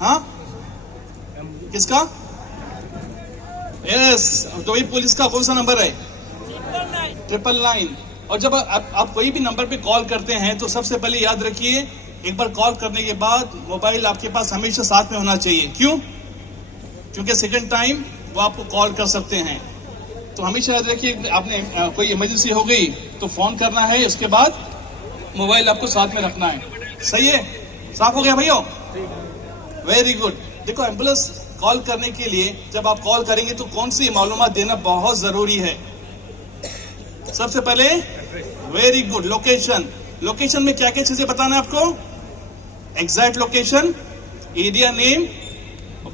हाँ किसका? यस, तो वही पुलिस का कौन सा नंबर है? 999। और जब आप कोई भी नंबर पे कॉल करते हैं तो सबसे पहले याद रखिए, एक बार कॉल करने के बाद मोबाइल आपके पास हमेशा साथ में होना चाहिए। क्यों? क्योंकि सेकंड टाइम वो आपको कॉल कर सकते हैं। तो हमेशा याद रखिए, आपने कोई इमरजेंसी हो गई तो फोन करना है, उसके बाद मोबाइल आपको साथ में रखना है। सही है? साफ हो गया भैया? Very good. देखो, एम्बुलेंस कॉल करने के लिए जब आप कॉल करेंगे तो कौन सी मालूमात देना बहुत जरूरी है? सबसे पहले वेरी गुड, लोकेशन। लोकेशन में क्या क्या चीजें बताना है आपको? Exact location, area name,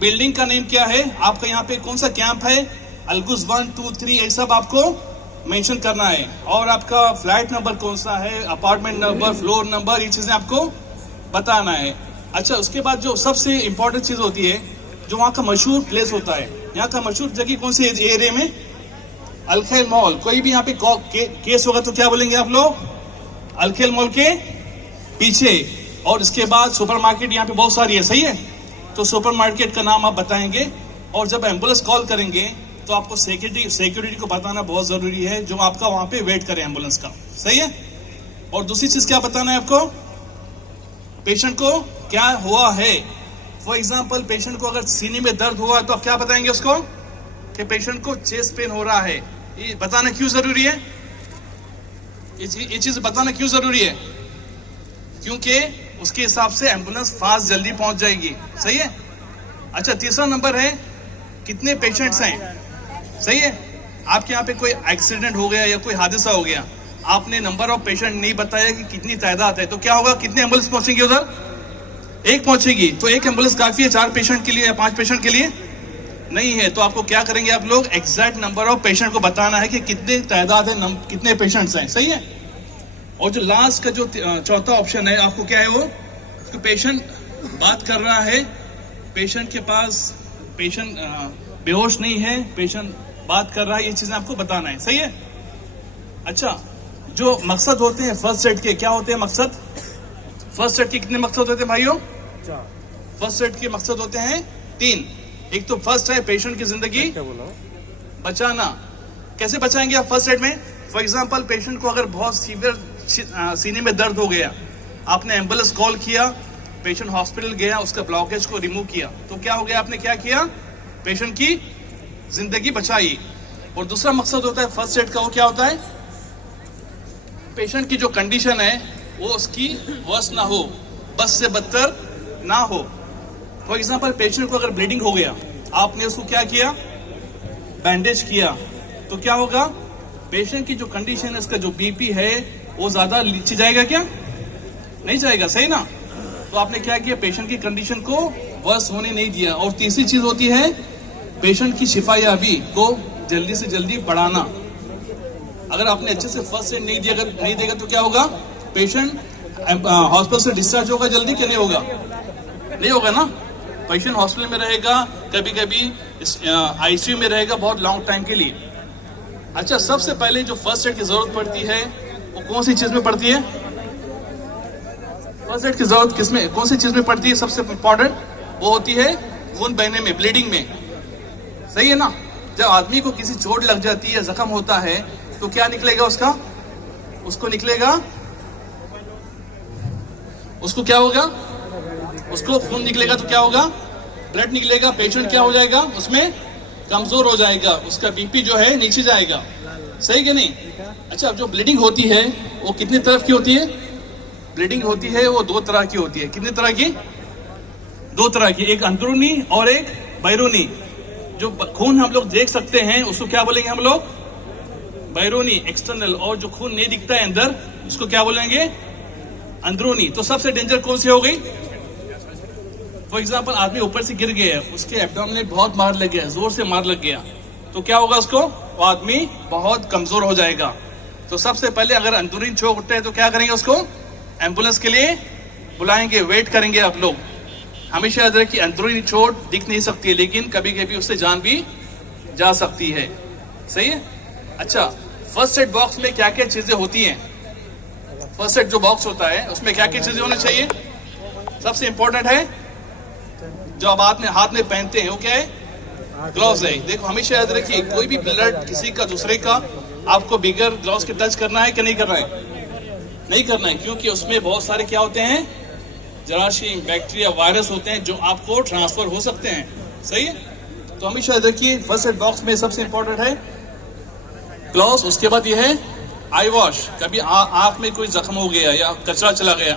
building का नेम क्या है, आपका यहाँ पे कौन सा कैंप है, अलगुज 1 2 3, ये सब आपको मेंशन करना है। और आपका फ्लैट नंबर कौन सा है, अपार्टमेंट नंबर, फ्लोर नंबर, ये चीजें आपको बताना है। अच्छा, उसके बाद जो सबसे इंपॉर्टेंट चीज होती है, जो वहाँ का मशहूर प्लेस होता है, यहाँ का मशहूर जगह कौन सी एरिया में? अलखेल मॉल। कोई भी यहाँ पे केस होगा तो क्या बोलेंगे आप लोग? अलखेल मॉल के पीछे। और इसके बाद सुपरमार्केट यहाँ पे बहुत सारी है। सही है? तो सुपरमार्केट का नाम आप बताएंगे। और जब एम्बुलेंस कॉल करेंगे तो आपको सिक्योरिटी को बताना बहुत जरूरी है, जो आपका वहां पे वेट करे एम्बुलेंस का। सही है? और दूसरी चीज क्या बताना है आपको? पेशेंट को क्या हुआ है। फॉर एग्जाम्पल, पेशेंट को अगर सीने में दर्द हुआ तो आप क्या बताएंगे उसको? कि पेशेंट को चेस्ट पेन हो रहा है। ये बताना क्यों जरूरी है? ये चीज बताना क्यों जरूरी है? क्योंकि उसके हिसाब से एम्बुलेंस फास्ट जल्दी पहुंच जाएगी। सही है? अच्छा, तीसरा नंबर है, कितने पेशेंट्स हैं। सही है? आपके यहाँ पे कोई एक्सीडेंट हो गया या कोई हादसा हो गया, आपने नंबर ऑफ पेशेंट नहीं बताया कि कितनी तादाद है, तो क्या होगा? कितने एम्बुलेंस पहुंचेंगे उधर? एक पहुंचेगी। तो एक एम्बुलेंस काफी है 4 पेशेंट के लिए या 5 पेशेंट के लिए? नहीं है। तो आपको क्या करेंगे आप लोग? एग्जैक्ट नंबर ऑफ पेशेंट को बताना है कि कितने तादाद है, कितने पेशेंट्स हैं। सही है? और जो लास्ट का जो चौथा ऑप्शन है, आपको क्या है वो? तो पेशेंट बात कर रहा है, पेशेंट के पास, पेशेंट बेहोश नहीं है, पेशेंट बात कर रहा है, ये चीजें आपको बताना है। सही है? अच्छा, जो मकसद होते हैं फर्स्ट एड के, क्या होते हैं मकसद? फर्स्ट एड के कितने मकसद होते हैं भाइयों? फर्स्ट एड के मकसद होते हैं 3। एक तो फर्स्ट है पेशेंट की जिंदगी बचाना। कैसे बचाएंगे आप फर्स्ट एड में? फॉर एग्जांपल, पेशेंट को अगर बहुत सीवियर सीने में दर्द हो गया, आपने एम्बुलेंस कॉल किया, पेशेंट हॉस्पिटल गया, उसका ब्लॉकेज को रिमूव किया, तो क्या हो गया? आपने क्या किया? पेशेंट की जिंदगी बचाई। और दूसरा मकसद होता है फर्स्ट एड का, वो क्या होता है? पेशेंट की जो कंडीशन है वो उसकी वर्स ना हो, बस से बदतर ना हो। फॉर एग्जांपल, पेशेंट को अगर ब्लीडिंग हो गया, आपने उसको क्या किया? बैंडेज किया, तो क्या होगा? पेशेंट की जो कंडीशन है, उसका जो बीपी है वो ज्यादा नीचे जाएगा क्या? नहीं जाएगा। सही ना? तो आपने क्या किया? पेशेंट की कंडीशन को वर्स होने नहीं दिया। और तीसरी चीज होती है पेशेंट की शिफायाबी को जल्दी से जल्दी बढ़ाना। अगर आपने अच्छे से फर्स्ट एड नहीं देगा तो क्या होगा? पेशेंट हॉस्पिटल से डिस्चार्ज होगा जल्दी कि नहीं होगा? नहीं होगा ना। पेशेंट हॉस्पिटल में रहेगा, कभी कभी आईसीयू में रहेगा बहुत लॉन्ग टाइम के लिए। अच्छा, सबसे पहले जो फर्स्ट एड की जरूरत पड़ती है वो कौन सी चीज में पड़ती है? फर्स्ट एड की जरूरत किसमें, कौन सी चीज में पड़ती है? सबसे इंपॉर्टेंट वो होती है खून बहने में, ब्लीडिंग में। सही है ना? जब आदमी को किसी चोट लग जाती है, जख्म होता है, तो क्या निकलेगा उसका? उसको निकलेगा, उसको क्या होगा? उसको खून निकलेगा तो क्या होगा? ब्लड निकलेगा। पेशेंट क्या हो जाएगा? उसमें कमजोर हो जाएगा, उसका बीपी जो है नीचे जाएगा। सही कि नहीं? अच्छा, अब जो ब्लीडिंग होती है वो कितनी तरफ की होती है? ब्लीडिंग होती है वो 2 तरह की होती है। कितनी तरह की? 2 तरह की, एक अंदरूनी और एक बैरूनी। जो खून हम लोग देख सकते हैं उसको क्या बोलेंगे हम लोग? बैरूनी, एक्सटर्नल। और जो खून नहीं दिखता है अंदर, उसको क्या बोलेंगे? अंदरूनी। तो सबसे डेंजर कौन सी हो गई? फॉर एग्जाम्पल, आदमी ऊपर से गिर गया, उसके एब्डोमेन बहुत मार लग गया, जोर से मार लग गया, तो क्या होगा उसको? वो आदमी बहुत कमजोर हो जाएगा। तो सबसे पहले अगर अंदरूनी चोट उठता है तो क्या करेंगे? उसको एम्बुलेंस के लिए बुलाएंगे, वेट करेंगे आप लोग। हमेशा याद रखें कि अंदरूनी चोट दिख नहीं सकती है, लेकिन कभी कभी उससे जान भी जा सकती है। सही है? अच्छा, फर्स्ट एड बॉक्स में क्या क्या चीजें होती हैं? फर्स्ट एड जो बॉक्स होता है उसमें क्या क्या चीजें होनी चाहिए? सबसे इंपॉर्टेंट है जो आप हाथ में पहनते हैं वो क्या है? ग्लव्स है। देखो हमेशा याद रखिए, कोई भी ब्लड किसी का दूसरे का आपको बिगर ग्लव्स के टच करना है कि नहीं करना है? नहीं करना है, क्योंकि उसमें बहुत सारे क्या होते हैं? जरासीम, बैक्टीरिया, वायरस होते हैं जो आपको ट्रांसफर हो सकते हैं। सही है? तो हमेशा याद रखिए फर्स्ट एड बॉक्स में सबसे इंपॉर्टेंट है ग्लव्स। उसके बाद ये है आई वॉश। कभी आंख में कोई जख्म हो गया या कचरा चला गया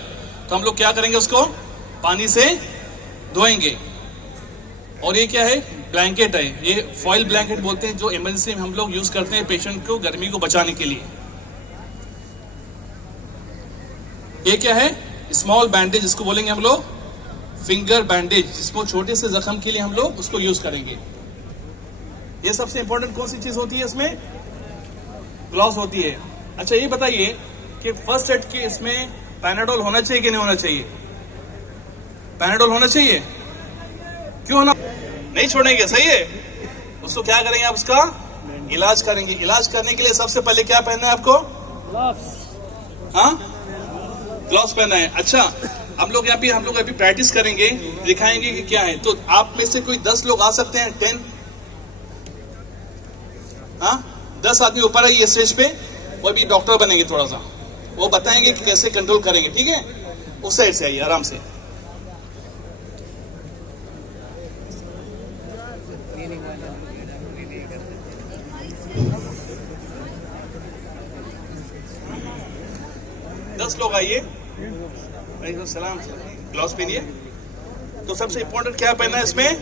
तो हम लोग क्या करेंगे? उसको पानी से धोएंगे। और ये क्या है? ब्लैंकेट है। ये फॉइल ब्लैंकेट बोलते हैं, जो इमरजेंसी में हम लोग यूज करते हैं पेशेंट को गर्मी को बचाने के लिए। ये क्या है? स्मॉल बैंडेज, जिसको बोलेंगे हम लोग फिंगर बैंडेज, जिसको छोटे से जख्म के लिए हम लोग उसको यूज करेंगे। ये सबसे इंपॉर्टेंट कौन सी चीज होती है इसमें? ग्लव्स होती है। अच्छा ये बताइए कि फर्स्ट एड के इसमें पैनाडोल होना चाहिए कि नहीं होना चाहिए? पैनाडोल होना चाहिए। क्यों होना? नहीं छोड़ेंगे। सही है? उसको क्या करेंगे? आप उसका इलाज करेंगे। इलाज करने के लिए सबसे पहले क्या पहनना है आपको? हाँ, ग्लव्स पहना है। अच्छा हम लोग अभी प्रैक्टिस करेंगे, दिखाएंगे कि क्या है। तो आप में से कोई 10 लोग आ सकते हैं? 10? हाँ, 10 आदमी ऊपर है ये स्टेज पे, वो भी डॉक्टर बनेंगे। थोड़ा सा वो बताएंगे कि कैसे कंट्रोल करेंगे। ठीक है? उस साइड से आइए आराम से। दस लोग आइए। सलाम। ग्लव्स पहनिए। तो सबसे इंपॉर्टेंट क्या पहनना है इसमें?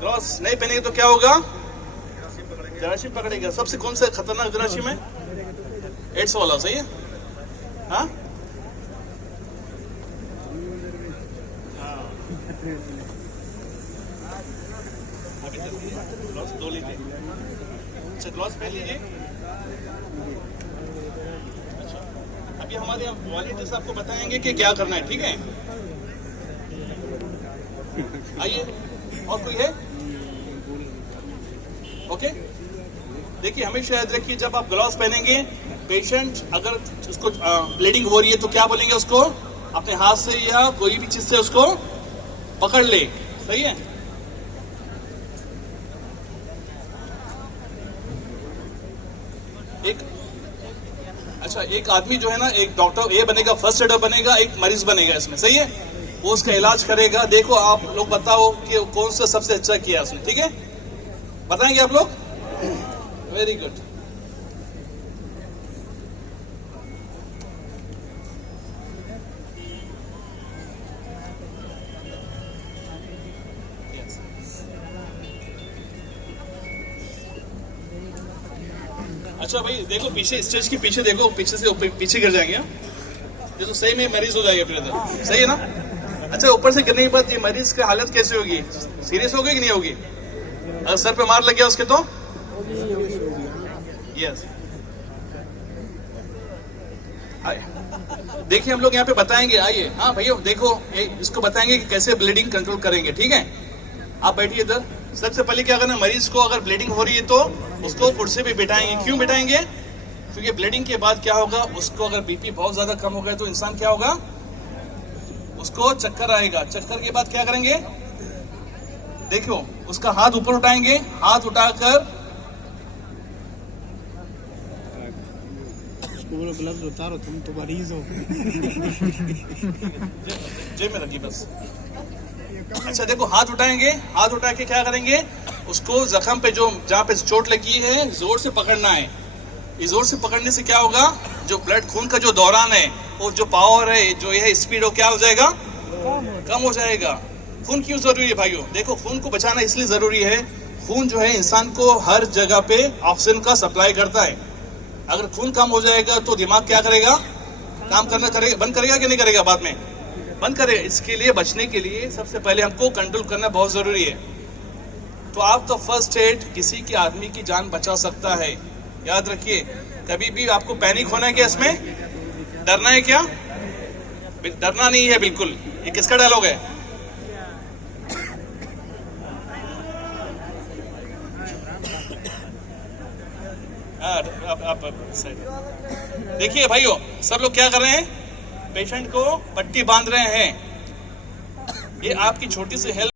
ग्लव्स। नहीं पहनेंगे तो क्या होगा? जरासीम पकड़ेगा। सबसे कौन सा खतरनाक जरासीम है? एड्स वाला। सही है? हाँ, ग्लव्स 2 लीजिए। अच्छा ग्लव्स पहन लीजिए। अभी हमारे वॉलंटियर्स आपको बताएंगे कि क्या करना है। ठीक है? आइए। और कोई है? ओके। देखिए हमेशा याद रखिए, जब आप ग्लव्स पहनेंगे, पेशेंट अगर उसको ब्लीडिंग हो रही है तो क्या बोलेंगे? उसको अपने हाथ से या कोई भी चीज से उसको पकड़ ले। सही है? एक आदमी जो है ना, एक डॉक्टर ये बनेगा, फर्स्ट एडर बनेगा, एक मरीज बनेगा इसमें। सही है? वो उसका इलाज करेगा। देखो आप लोग बताओ कि कौन सा सबसे अच्छा किया उसने। ठीक है? बताएंगे आप लोग? Very good. अच्छा भाई देखो पीछे, स्टेज के पीछे देखो, पीछे से पीछे गिर जाएंगे। ये तो सही में मरीज हो जाएगा फिर इधर। सही है ना? अच्छा ऊपर से गिरने के बाद ये मरीज की हालत कैसे होगी? सीरियस होगी कि नहीं होगी? अगर सर पे मार लग गया उसके तो यस। देखिए हम लोग यहाँ पे बताएंगे। आइए। हाँ भैया देखो, इसको बताएंगे कि कैसे ब्लीडिंग कंट्रोल करेंगे। ठीक है? आप बैठिए इधर। सबसे पहले क्या करना, मरीज को अगर ब्लीडिंग हो रही है तो उसको कुर्सी पे बिठाएंगे। क्यों बिठाएंगे? क्योंकि ब्लीडिंग के बाद क्या होगा, उसको अगर बीपी बहुत ज्यादा कम हो गया तो इंसान क्या होगा? उसको चक्कर आएगा। चक्कर के बाद क्या करेंगे? देखो उसका हाथ ऊपर उठाएंगे। हाथ उठाकर उसको बोलो ग्लव्स उतारो, तुम तो मरीज हो। जेब में रखिए बस। अच्छा देखो हाथ उठाएंगे। हाथ उठा के क्या करेंगे? उसको जख्म पे जो जहाँ पे चोट लगी है जोर से पकड़ना है। इस जोर से पकड़ने से क्या होगा, जो ब्लड खून का जो दौरान है, वो जो पावर है, जो यह स्पीड, हो क्या हो जाएगा? कम हो जाएगा। खून क्यों जरूरी है भाइयों? देखो खून को बचाना इसलिए जरूरी है, खून जो है इंसान को हर जगह पे ऑक्सीजन का सप्लाई करता है। अगर खून कम हो जाएगा तो दिमाग क्या करेगा? काम करना करेगा, बंद करेगा कि नहीं करेगा? बाद में बंद करेगा। इसके लिए बचने के लिए सबसे पहले हमको कंट्रोल करना बहुत जरूरी है। तो आपका फर्स्ट एड किसी की आदमी की जान बचा सकता है। याद रखिए, कभी भी आपको पैनिक होना है क्या? इसमें डरना है क्या? डरना नहीं है बिल्कुल। ये किसका डायलॉग है? आप देखिए भाइयों, सब लोग क्या कर रहे हैं? पेशेंट को पट्टी बांध रहे हैं। ये आपकी छोटी सी हेल्प